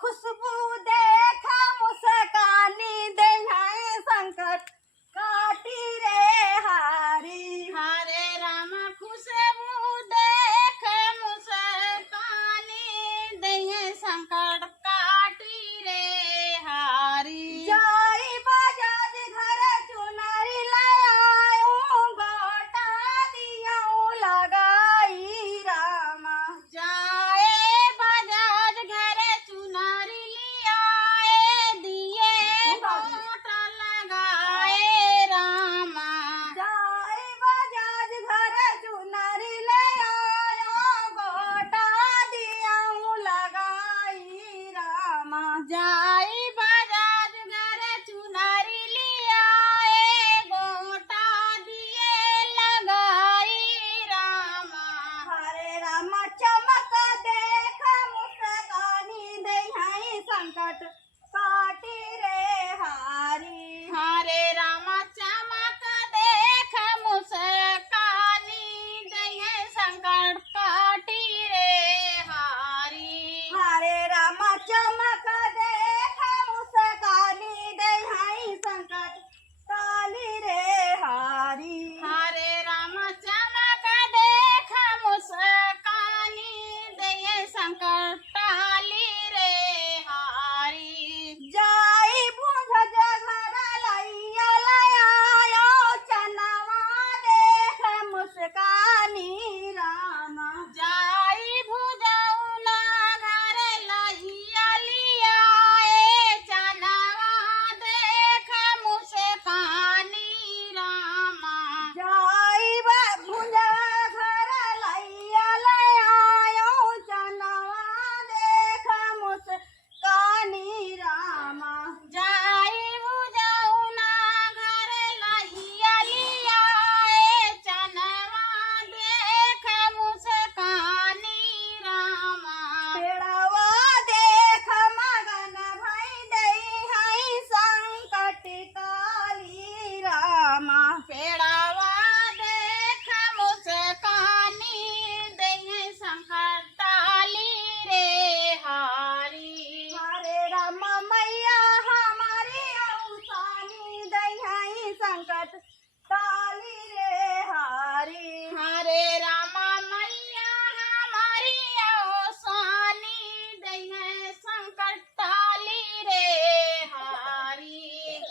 खुशबू देखा मुस्कानी दे संकट काटी रे हारी। हरे राम खुशबू देख मुस्कानी दे संकट काटी रे हारी। जाई बजाज घर चुनरी लाऊं गोटा दियाऊं लगाई रामा। जाए बजाज घर चुनरी लियाए दिए गोटा लगाए रामा। जाई बजाज घर चुनरी लाऊं गोटा दियाऊं लगाई रामा। जाई बजाज घर चुनरी लियाए गोटा दिए लगाई रामा। हरे राम चमक देख मुस्कानी दे संकट काटी रे हारी। हरे राम चमक देख मुस्कानी दे संकट काटी रे हारी। हरे राम चमक देख मुस्कानी दे संकट काली रे हारी। हरे राम चमक देख मुस्कानी दे संकट टाली रे हारी। जाई बुझ घर लैया लयायो चनवा देख मुस्कानी रामा। जाई भुजौना घर लहिया लियाए चनवा देख मुस्कानी रामा। जाई बुझ घर लैया लयायो चनवा देख मुस्कानी रामा। जाई भुजौना घर लहिया लियाए चनवा देख मुस्कानी रामा। पेड़वा देख मगन भई दई संकट काली रामा। पेड़ावा देख मुस्कानी दे संकट टाली रे हारी। हरे राम मैया हमारी औसानी दई संकट काली रे हारी। हरे